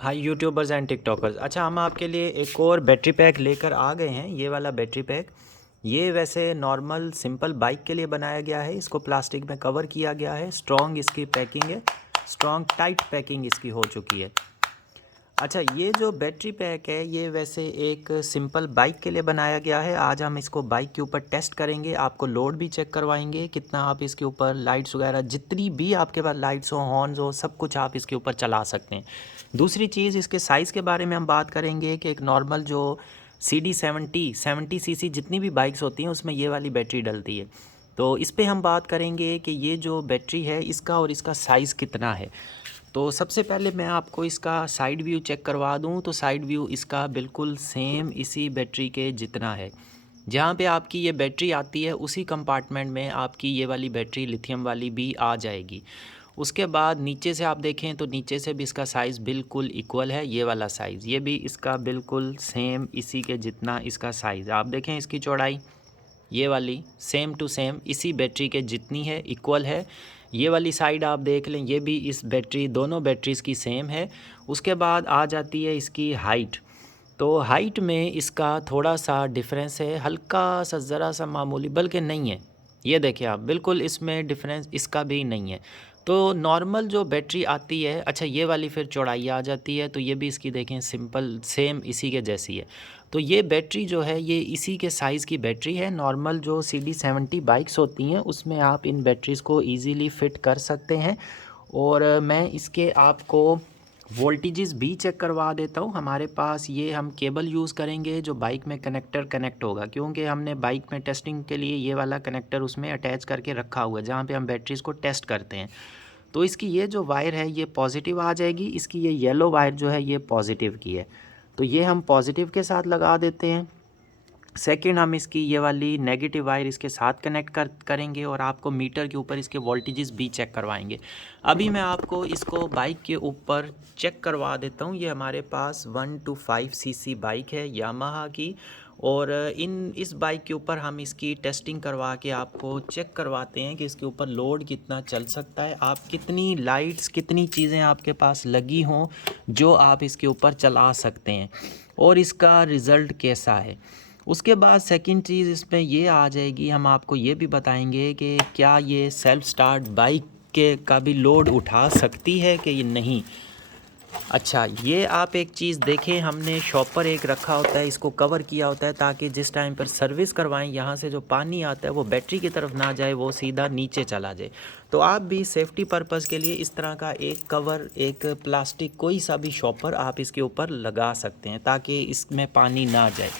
Hi YouTubers and TikTokers. अच्छा, हम आपके लिए एक और बैटरी पैक लेकर आ गए हैं। ये वाला बैटरी पैक, ये वैसे नॉर्मल सिंपल बाइक के लिए बनाया गया है। इसको प्लास्टिक में कवर किया गया है। स्ट्रॉन्ग इसकी पैकिंग है, स्ट्रॉन्ग टाइट पैकिंग इसकी हो चुकी है। अच्छा, ये जो बैटरी पैक है ये वैसे एक सिंपल बाइक के लिए बनाया गया है। आज हम इसको बाइक के ऊपर टेस्ट करेंगे, आपको लोड भी चेक करवाएंगे, कितना आप इसके ऊपर लाइट्स वगैरह, जितनी भी आपके पास लाइट्स हो, हॉर्न्स हो, सब कुछ आप इसके ऊपर चला सकते हैं। दूसरी चीज़, इसके साइज़ के बारे में हम बात करेंगे कि एक नॉर्मल जो CD70 सीसी जितनी भी बाइक्स होती हैं उसमें ये वाली बैटरी डलती है। तो इस पे हम बात करेंगे कि ये जो बैटरी है इसका और इसका साइज़ कितना है। तो सबसे पहले मैं आपको इसका साइड व्यू चेक करवा दूं। तो साइड व्यू इसका बिल्कुल सेम इसी बैटरी के जितना है। जहाँ पे आपकी ये बैटरी आती है उसी कंपार्टमेंट में आपकी ये वाली बैटरी लिथियम वाली भी आ जाएगी। उसके बाद नीचे से आप देखें तो नीचे से भी इसका साइज़ बिल्कुल इक्वल है। ये वाला साइज़, ये भी इसका बिल्कुल सेम इसी के जितना इसका साइज़। आप देखें इसकी चौड़ाई, ये वाली सेम टू सेम इसी बैटरी के जितनी है, इक्वल है। ये वाली साइड आप देख लें, ये भी इस बैटरी, दोनों बैटरीज़ की सेम है। उसके बाद आ जाती है इसकी हाइट। तो हाइट में इसका थोड़ा सा डिफरेंस है, हल्का सा, ज़रा सा मामूली, बल्कि नहीं है। ये देखिए आप, बिल्कुल इसमें डिफरेंस इसका भी नहीं है। तो नॉर्मल जो बैटरी आती है, अच्छा ये वाली फिर चौड़ाई आ जाती है, तो ये भी इसकी देखें सिंपल सेम इसी के जैसी है। तो ये बैटरी जो है ये इसी के साइज़ की बैटरी है। नॉर्मल जो CD70 बाइक्स होती हैं उसमें आप इन बैटरीज़ को इजीली फ़िट कर सकते हैं। और मैं इसके आपको वोल्टेजेस भी चेक करवा देता हूँ। हमारे पास ये हम केबल यूज़ करेंगे जो बाइक में कनेक्टर कनेक्ट होगा, क्योंकि हमने बाइक में टेस्टिंग के लिए ये वाला कनेक्टर उसमें अटैच करके रखा हुआ है जहाँ पे हम बैटरीज़ को टेस्ट करते हैं। तो इसकी ये जो वायर है ये पॉजिटिव आ जाएगी, इसकी ये येलो वायर जो है ये पॉजिटिव की है। तो ये हम पॉजिटिव के साथ लगा देते हैं। सेकंड, हम इसकी ये वाली नेगेटिव वायर इसके साथ कनेक्ट करेंगे और आपको मीटर के ऊपर इसके वोल्टेजेस भी चेक करवाएंगे। अभी मैं आपको इसको बाइक के ऊपर चेक करवा देता हूँ। ये हमारे पास 1 to 5 सीसी बाइक है यामाहा की, और इस बाइक के ऊपर हम इसकी टेस्टिंग करवा के आपको चेक करवाते हैं कि इसके ऊपर लोड कितना चल सकता है, आप कितनी लाइट्स, कितनी चीज़ें आपके पास लगी हों जो आप इसके ऊपर चला सकते हैं, और इसका रिज़ल्ट कैसा है। उसके बाद सेकंड चीज़ इसमें ये आ जाएगी, हम आपको ये भी बताएंगे कि क्या ये सेल्फ़ स्टार्ट बाइक के का भी लोड उठा सकती है कि ये नहीं। अच्छा, ये आप एक चीज़ देखें, हमने शॉपर एक रखा होता है, इसको कवर किया होता है ताकि जिस टाइम पर सर्विस करवाएं यहाँ से जो पानी आता है वो बैटरी की तरफ ना जाए, वो सीधा नीचे चला जाए। तो आप भी सेफ्टी पर्पज़ के लिए इस तरह का एक कवर, एक प्लास्टिक कोई सा भी शॉपर आप इसके ऊपर लगा सकते हैं ताकि इसमें पानी ना जाए।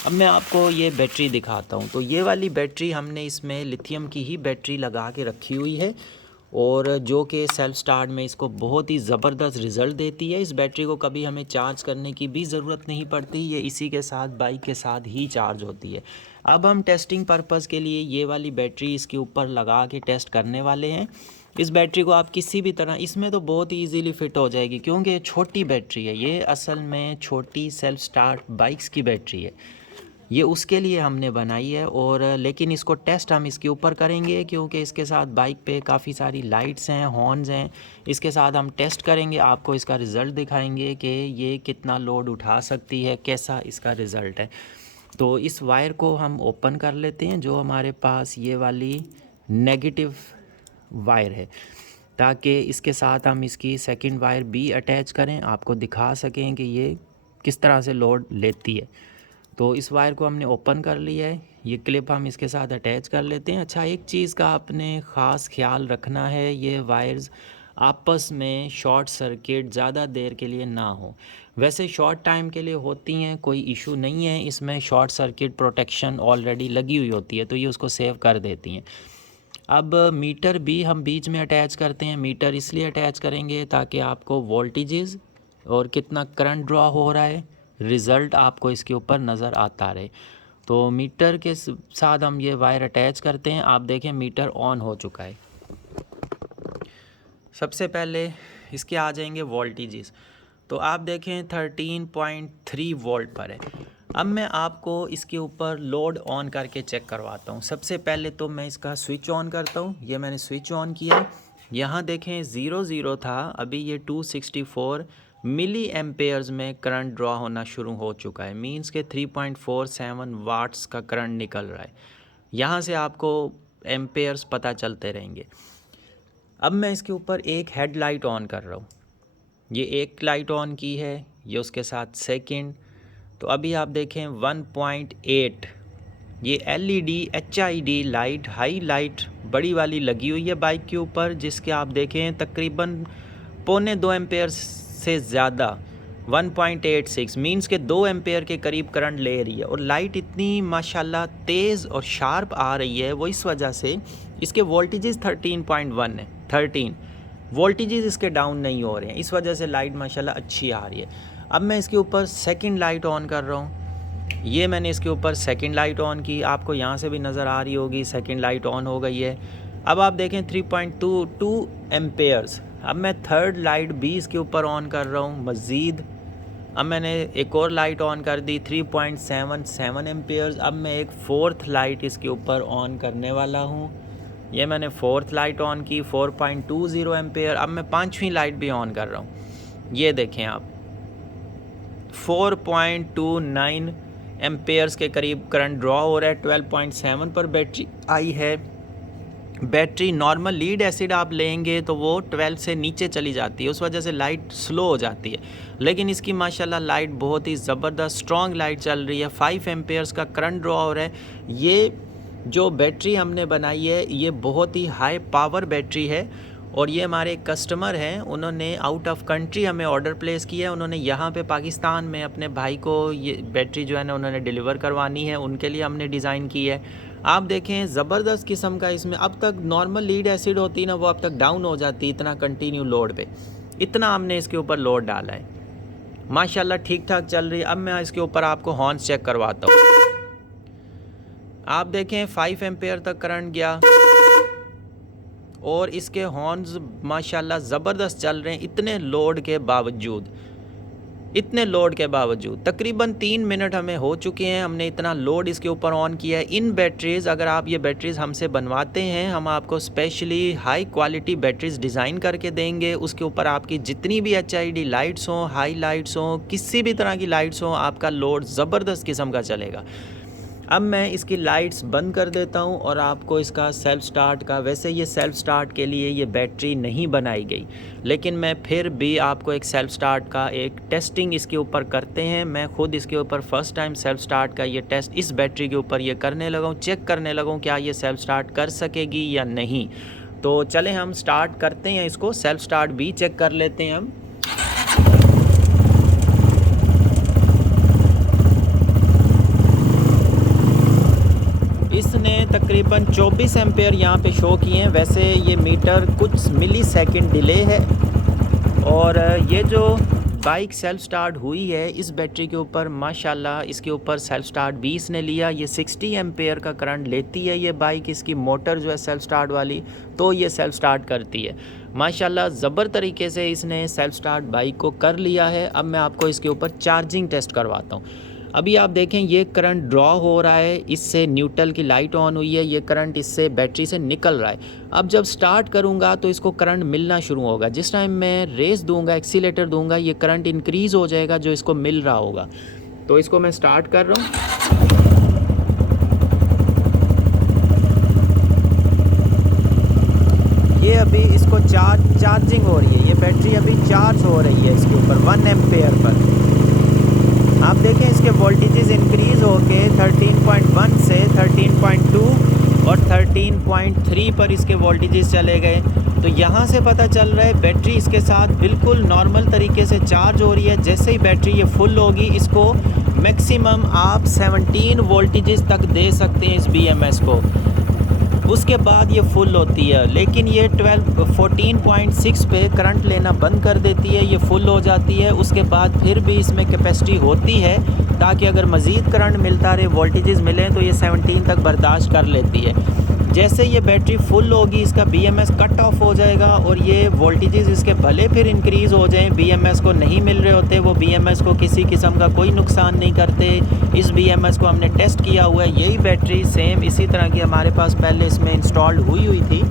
अब मैं आपको ये बैटरी दिखाता हूँ। तो ये वाली बैटरी हमने इसमें लिथियम की ही बैटरी लगा के रखी हुई है, और जो कि सेल्फ स्टार्ट में इसको बहुत ही ज़बरदस्त रिज़ल्ट देती है। इस बैटरी को कभी हमें चार्ज करने की भी ज़रूरत नहीं पड़ती, ये इसी के साथ, बाइक के साथ ही चार्ज होती है। अब हम टेस्टिंग पर्पज़ के लिए ये वाली बैटरी इसके ऊपर लगा के टेस्ट करने वाले हैं। इस बैटरी को आप किसी भी तरह, इसमें तो बहुत ही ईजीली फ़िट हो जाएगी क्योंकि छोटी बैटरी है ये, असल में छोटी सेल्फ स्टार्ट बाइक्स की बैटरी है, ये उसके लिए हमने बनाई है। और लेकिन इसको टेस्ट हम इसके ऊपर करेंगे क्योंकि इसके साथ बाइक पे काफ़ी सारी लाइट्स हैं, हॉर्न्स हैं, इसके साथ हम टेस्ट करेंगे, आपको इसका रिज़ल्ट दिखाएंगे कि ये कितना लोड उठा सकती है, कैसा इसका रिज़ल्ट है। तो इस वायर को हम ओपन कर लेते हैं, जो हमारे पास ये वाली नेगेटिव वायर है, ताकि इसके साथ हम इसकी सेकंड वायर भी अटैच करें, आपको दिखा सकें कि ये किस तरह से लोड लेती है। तो इस वायर को हमने ओपन कर लिया है, ये क्लिप हम इसके साथ अटैच कर लेते हैं। अच्छा, एक चीज़ का आपने ख़ास ख्याल रखना है, ये वायर्स आपस में शॉर्ट सर्किट ज़्यादा देर के लिए ना हो। वैसे शॉर्ट टाइम के लिए होती हैं, कोई इशू नहीं है, इसमें शॉर्ट सर्किट प्रोटेक्शन ऑलरेडी लगी हुई होती है तो ये उसको सेव कर देती हैं। अब मीटर भी हम बीच में अटैच करते हैं। मीटर इसलिए अटैच करेंगे ताकि आपको वोल्टेजेस और कितना करंट ड्रॉ हो रहा है, रिज़ल्ट आपको इसके ऊपर नज़र आता रहे। तो मीटर के साथ हम ये वायर अटैच करते हैं। आप देखें मीटर ऑन हो चुका है। सबसे पहले इसके आ जाएंगे वोल्टेजेस, तो आप देखें 13.3 वोल्ट पर है। अब मैं आपको इसके ऊपर लोड ऑन करके चेक करवाता हूँ। सबसे पहले तो मैं इसका स्विच ऑन करता हूँ, ये मैंने स्विच ऑन किया। यहाँ देखें 00 था, अभी ये 264 मिली एम्पेयर्स में करंट ड्रॉ होना शुरू हो चुका है। मींस के 3.47 वाट्स का करंट निकल रहा है। यहाँ से आपको एम्पेयर्स पता चलते रहेंगे। अब मैं इसके ऊपर एक हेडलाइट ऑन कर रहा हूँ। ये एक लाइट ऑन की है, ये उसके साथ सेकंड। तो अभी आप देखें 1.8 ये LED HID light, high light बड़ी वाली लगी हुई है बाइक के ऊपर, जिसके आप देखें तकरीबन 0.25 एम्पेयर से ज़्यादा 1.86 मींस के 2 एम्पेयर के करीब करंट ले रही है। और लाइट इतनी माशाल्लाह तेज़ और शार्प आ रही है, वो इस वजह से इसके वोल्टेजेस 13.1 है। 13 वोल्टेजेस इसके डाउन नहीं हो रहे हैं, इस वजह से लाइट माशाल्लाह अच्छी आ रही है। अब मैं इसके ऊपर सेकंड लाइट ऑन कर रहा हूँ। ये मैंने इसके ऊपर सेकंड लाइट ऑन की, आपको यहाँ से भी नज़र आ रही होगी सेकंड लाइट ऑन हो गई है। अब आप देखें 3.22 एम्पेयर्स। अब मैं थर्ड लाइट भी इसके ऊपर ऑन कर रहा हूँ मज़ीद। अब मैंने एक और लाइट ऑन कर दी 3.77 एम्पेयर्स। अब मैं एक फोर्थ लाइट इसके ऊपर ऑन करने वाला हूँ। ये मैंने फोर्थ लाइट ऑन की 4.20 एम्पेयर। अब मैं पांचवी लाइट भी ऑन कर रहा हूँ। ये देखें आप 4.29 एम्पेयर्स के करीब करंट ड्रॉ हो रहा है। 12.7 पर बैटरी आई है। बैटरी नॉर्मल लीड एसिड आप लेंगे तो वो 12 से नीचे चली जाती है, उस वजह से लाइट स्लो हो जाती है। लेकिन इसकी माशाल्लाह लाइट बहुत ही ज़बरदस्त स्ट्रॉन्ग लाइट चल रही है। 5 एम्पेयर्स का करंट ड्रॉ हो रहा है। ये जो बैटरी हमने बनाई है ये बहुत ही हाई पावर बैटरी है। और ये हमारे कस्टमर हैं, उन्होंने आउट ऑफ कंट्री हमें ऑर्डर प्लेस किया है। उन्होंने यहाँ पे पाकिस्तान में अपने भाई को ये बैटरी जो है ना उन्होंने डिलीवर करवानी है, उनके लिए हमने डिज़ाइन की है। आप देखें ज़बरदस्त किस्म का इसमें अब तक नॉर्मल लीड एसिड होती ना वो अब तक डाउन हो जाती, इतना कंटिन्यू लोड पे इतना हमने इसके ऊपर लोड डाला है। माशाल्लाह ठीक ठाक चल रही है। अब मैं इसके ऊपर आपको हॉर्न्स चेक करवाता हूँ। आप देखें 5 एम्पेयर तक करंट गया और इसके हॉर्न्स माशाल्लाह ज़बरदस्त चल रहे हैं। इतने लोड के बावजूद तकरीबन 3 मिनट हमें हो चुके हैं, हमने इतना लोड इसके ऊपर ऑन किया है। इन बैटरीज़ अगर आप ये बैटरीज़ हमसे बनवाते हैं, हम आपको specially high quality batteries design करके देंगे। उसके ऊपर आपकी जितनी भी HID लाइट्स हों, हाई लाइट्स हों, किसी भी तरह की लाइट्स हों, आपका लोड ज़बरदस्त किस्म का चलेगा। अब मैं इसकी लाइट्स बंद कर देता हूं और आपको इसका सेल्फ़ स्टार्ट का, वैसे ये सेल्फ़ स्टार्ट के लिए ये बैटरी नहीं बनाई गई, लेकिन मैं फिर भी आपको एक सेल्फ़ स्टार्ट का एक टेस्टिंग इसके ऊपर करते हैं। मैं ख़ुद इसके ऊपर फ़र्स्ट टाइम सेल्फ़ स्टार्ट का ये टेस्ट इस बैटरी के ऊपर ये करने लगा हूँ, चेक करने लगा हूँ क्या ये सेल्फ़ स्टार्ट कर सकेगी या नहीं। तो चलें हम स्टार्ट करते हैं इसको, सेल्फ़ स्टार्ट भी चेक कर लेते हैं हम। इसने तकरीबन 24 एम्पेयर यहाँ पे शो किए हैं। वैसे ये मीटर कुछ मिली सेकेंड डिले है। और ये जो बाइक सेल्फ़ स्टार्ट हुई है इस बैटरी के ऊपर माशाल्लाह, इसके ऊपर सेल्फ़ स्टार्ट भी इसने लिया। ये 60 एम्पेयर का करंट लेती है ये बाइक। इसकी मोटर जो है सेल्फ़ स्टार्ट वाली, तो ये सेल्फ़ स्टार्ट करती है माशाल्लाह। ज़बर तरीके से इसने सेल्फ़ स्टार्ट बाइक को कर लिया है। अब मैं आपको इसके ऊपर चार्जिंग टेस्ट करवाता हूँ। अभी आप देखें ये करंट ड्रॉ हो रहा है, इससे न्यूट्रल की लाइट ऑन हुई है, ये करंट इससे बैटरी से निकल रहा है। अब जब स्टार्ट करूंगा तो इसको करंट मिलना शुरू होगा। जिस टाइम मैं रेस दूंगा, एक्सीलेटर दूंगा, ये करंट इंक्रीज़ हो जाएगा जो इसको मिल रहा होगा। तो इसको मैं स्टार्ट कर रहा हूँ। ये अभी इसको चार्जिंग हो रही है, ये बैटरी अभी चार्ज हो रही है इसके ऊपर 1 एम्पेयर पर। आप देखें इसके वोल्टेजेस इंक्रीज़ होके 13.1 से 13.2 और 13.3 पर इसके वोल्टेजेस चले गए। तो यहाँ से पता चल रहा है बैटरी इसके साथ बिल्कुल नॉर्मल तरीके से चार्ज हो रही है। जैसे ही बैटरी ये फुल होगी, इसको मैक्सिमम आप 17 वोल्टेजेस तक दे सकते हैं इस BMS को, उसके बाद ये फुल होती है। लेकिन ये 14.6 पे करंट लेना बंद कर देती है, ये फुल हो जाती है। उसके बाद फिर भी इसमें कैपेसिटी होती है ताकि अगर मज़ीद करंट मिलता रहे, वोल्टेजेस मिलें, तो ये 17 तक बर्दाश्त कर लेती है। जैसे ये बैटरी फुल होगी इसका BMS कट ऑफ हो जाएगा और ये वोल्टेजेस इसके भले फिर इंक्रीज़ हो जाएं, BMS को नहीं मिल रहे होते, वो BMS को किसी किस्म का कोई नुकसान नहीं करते। इस BMS को हमने टेस्ट किया हुआ है। यही बैटरी सेम इसी तरह की हमारे पास पहले इसमें इंस्टॉल्ड हुई थी।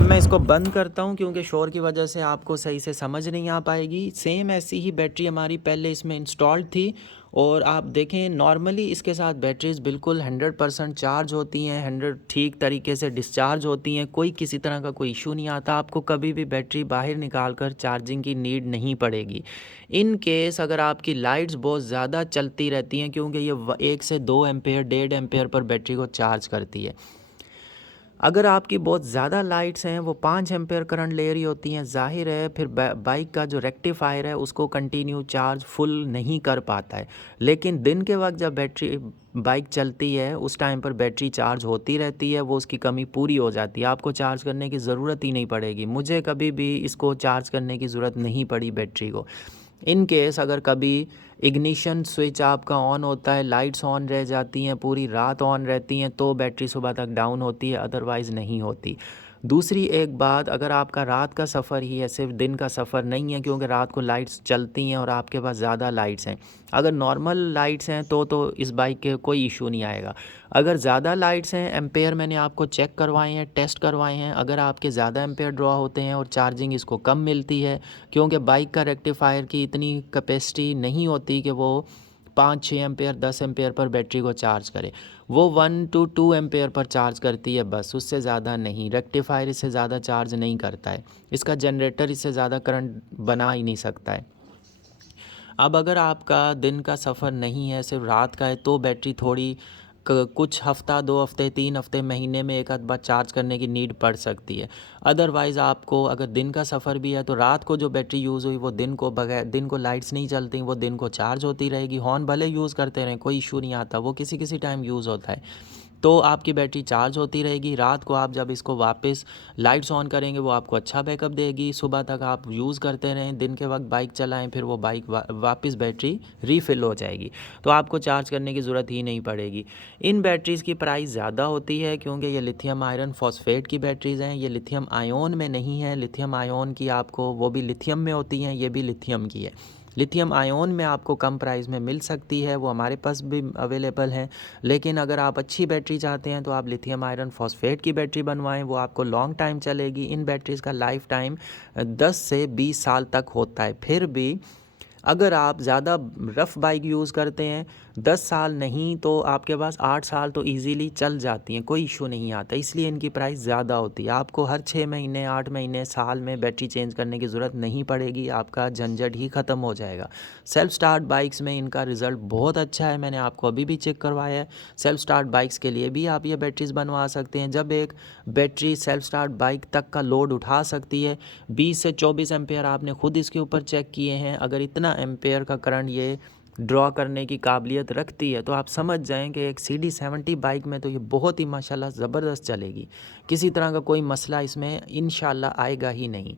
अब मैं इसको बंद करता हूँ क्योंकि शोर की वजह से आपको सही से समझ नहीं आ पाएगी। सेम ऐसी ही बैटरी हमारी पहले इसमें इंस्टॉल्ड थी और आप देखें नॉर्मली इसके साथ बैटरीज़ बिल्कुल 100% चार्ज होती हैं, 100 ठीक तरीके से डिस्चार्ज होती हैं, कोई किसी तरह का कोई इशू नहीं आता। आपको कभी भी बैटरी बाहर निकाल कर चार्जिंग की नीड नहीं पड़ेगी। इन केस अगर आपकी लाइट्स बहुत ज़्यादा चलती रहती हैं, क्योंकि ये 1 से 2 एम्पेयर 1.5 एम्पेयर पर बैटरी को चार्ज करती है। अगर आपकी बहुत ज़्यादा लाइट्स हैं, वो 5 एम्पेयर करंट ले रही होती हैं, ज़ाहिर है फिर बाइक का जो रेक्टिफायर है उसको कंटिन्यू चार्ज फुल नहीं कर पाता है। लेकिन दिन के वक्त जब बैटरी बाइक चलती है उस टाइम पर बैटरी चार्ज होती रहती है, वो उसकी कमी पूरी हो जाती है, आपको चार्ज करने की ज़रूरत ही नहीं पड़ेगी। मुझे कभी भी इसको चार्ज करने की ज़रूरत नहीं पड़ी बैटरी को। इन केस अगर कभी इग्निशन स्विच आपका ऑन होता है, लाइट्स ऑन रह जाती हैं, पूरी रात ऑन रहती हैं, तो बैटरी सुबह तक डाउन होती है, अदरवाइज़ नहीं होती। दूसरी एक बात, अगर आपका रात का सफ़र ही है, सिर्फ दिन का सफ़र नहीं है, क्योंकि रात को लाइट्स चलती हैं और आपके पास ज़्यादा लाइट्स हैं। अगर नॉर्मल लाइट्स हैं तो इस बाइक के कोई इशू नहीं आएगा। अगर ज़्यादा लाइट्स हैं, एम्पेयर मैंने आपको चेक करवाए हैं, टेस्ट करवाए हैं, अगर आपके ज़्यादा एम्पेयर ड्रॉ होते हैं और चार्जिंग इसको कम मिलती है, क्योंकि बाइक का रेक्टिफायर की इतनी कैपेसिटी नहीं होती कि वो 5-6 एम्पेयर 10 एम्पेयर पर बैटरी को चार्ज करे, वो 1 to 2 एम्पेयर पर चार्ज करती है बस, उससे ज़्यादा नहीं। रेक्टिफायर इससे ज़्यादा चार्ज नहीं करता है, इसका जनरेटर इससे ज़्यादा करंट बना ही नहीं सकता है। अब अगर आपका दिन का सफ़र नहीं है, सिर्फ रात का है, तो बैटरी थोड़ी कुछ हफ़्ता 2 हफ़्ते 3 हफ़्ते महीने में एक आध बार चार्ज करने की नीड पड़ सकती है। अदरवाइज़ आपको अगर दिन का सफ़र भी है तो रात को जो बैटरी यूज़ हुई वो दिन को बगैर, दिन को लाइट्स नहीं चलती, वो दिन को चार्ज होती रहेगी। हॉर्न भले यूज़ करते रहें, कोई इशू नहीं आता, वो किसी किसी टाइम यूज़ होता है, तो आपकी बैटरी चार्ज होती रहेगी। रात को आप जब इसको वापस लाइट्स ऑन करेंगे वो आपको अच्छा बैकअप देगी, सुबह तक आप यूज़ करते रहें, दिन के वक्त बाइक चलाएं, फिर वो बाइक वापस बैटरी रीफ़िल हो जाएगी, तो आपको चार्ज करने की ज़रूरत ही नहीं पड़ेगी। इन बैटरीज़ की प्राइस ज़्यादा होती है क्योंकि ये लिथियम आयरन फॉस्फेट की बैटरीज़ हैं, ये लिथियम आयोन में नहीं है। लिथियम आयोन की आपको वो भी लिथियम में होती हैं, ये भी लिथियम की है। लिथियम आयोन में आपको कम प्राइस में मिल सकती है, वो हमारे पास भी अवेलेबल हैं। लेकिन अगर आप अच्छी बैटरी चाहते हैं तो आप लिथियम आयरन फॉस्फेट की बैटरी बनवाएं, वो आपको लॉन्ग टाइम चलेगी। इन बैटरीज़ का लाइफ टाइम 10 से 20 साल तक होता है। फिर भी अगर आप ज़्यादा रफ़ बाइक यूज़ करते हैं, 10 साल नहीं तो आपके पास 8 साल तो इजीली चल जाती हैं, कोई इशू नहीं आता, इसलिए इनकी प्राइस ज़्यादा होती है। आपको हर 6 महीने 8 महीने साल में बैटरी चेंज करने की ज़रूरत नहीं पड़ेगी, आपका झंझट ही ख़त्म हो जाएगा। सेल्फ़ स्टार्ट बाइक्स में इनका रिज़ल्ट बहुत अच्छा है, मैंने आपको अभी भी चेक करवाया है। सेल्फ़ स्टार्ट बाइक्स के लिए भी आप ये बैटरीज़ बनवा सकते हैं। जब एक बैटरी सेल्फ़ स्टार्ट बाइक तक का लोड उठा सकती है, 20 से 24 एम्पेयर आपने खुद इसके ऊपर चेक किए हैं, अगर इतना एम्पेयर का करंट ये ड्रॉ करने की काबिलियत रखती है, तो आप समझ जाएं कि एक CD70 बाइक में तो ये बहुत ही माशाल्लाह ज़बरदस्त चलेगी। किसी तरह का कोई मसला इसमें इंशाल्लाह आएगा ही नहीं।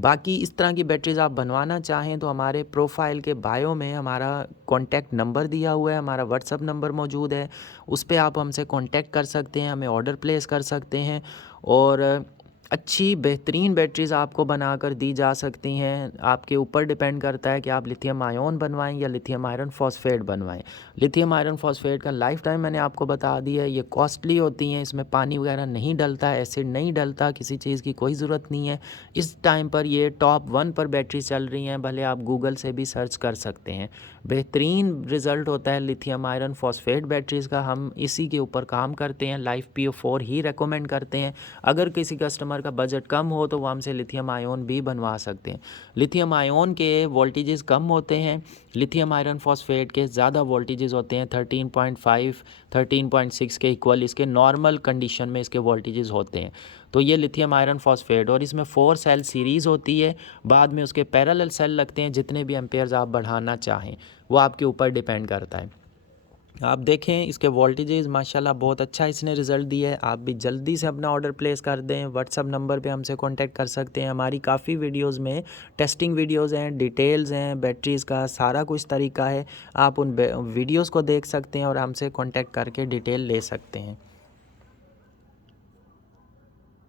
बाकी इस तरह की बैटरीज़ आप बनवाना चाहें तो हमारे प्रोफाइल के बायो में हमारा कॉन्टैक्ट नंबर दिया हुआ है, हमारा व्हाट्सअप नंबर मौजूद है, उस पर आप हमसे कॉन्टैक्ट कर सकते हैं, हमें ऑर्डर प्लेस कर सकते हैं और अच्छी बेहतरीन बैटरीज़ आपको बनाकर दी जा सकती हैं। आपके ऊपर डिपेंड करता है कि आप लिथियम आयोन बनवाएं या लिथियम आयरन फॉस्फेट बनवाएं। लिथियम आयरन फॉस्फेट का लाइफ टाइम मैंने आपको बता दिया है, ये कॉस्टली होती हैं, इसमें पानी वगैरह नहीं डलता, एसिड नहीं डलता, किसी चीज़ की कोई ज़रूरत नहीं है। इस टाइम पर ये टॉप 1 पर बैटरी चल रही हैं, भले आप गूगल से भी सर्च कर सकते हैं। बेहतरीन रिज़ल्ट होता है लिथियम आयरन फॉस्फेट बैटरीज़ का, हम इसी के ऊपर काम करते हैं, लाइफ PO4 ही रेकमेंड करते हैं। अगर किसी कस्टमर का बजट कम हो तो वो हमसे लिथियम आयोन भी बनवा सकते हैं। लिथियम आयोन के वोल्टेजेस कम होते हैं, लिथियम आयरन फॉस्फेट के ज़्यादा वोल्टेजेस होते हैं, 13.5 13.6 के इक्वल इसके नॉर्मल कंडीशन में इसके वोल्टेजेस होते हैं। तो ये लिथियम आयरन फॉस्फेट, और इसमें 4 सेल सीरीज़ होती है, बाद में उसके पैरेलल सेल लगते हैं, जितने भी एम्पेयर्स आप बढ़ाना चाहें वो आपके ऊपर डिपेंड करता है। आप देखें इसके वोल्टेजेस माशाल्लाह बहुत अच्छा इसने रिज़ल्ट दिया है। आप भी जल्दी से अपना ऑर्डर प्लेस कर दें, व्हाट्सअप नंबर पे हमसे कांटेक्ट कर सकते हैं। हमारी काफ़ी वीडियोस में टेस्टिंग वीडियोस हैं, डिटेल्स हैं, बैटरीज़ का सारा कुछ तरीका है, आप उन वीडियोस को देख सकते हैं और हमसे कांटेक्ट करके डिटेल ले सकते हैं।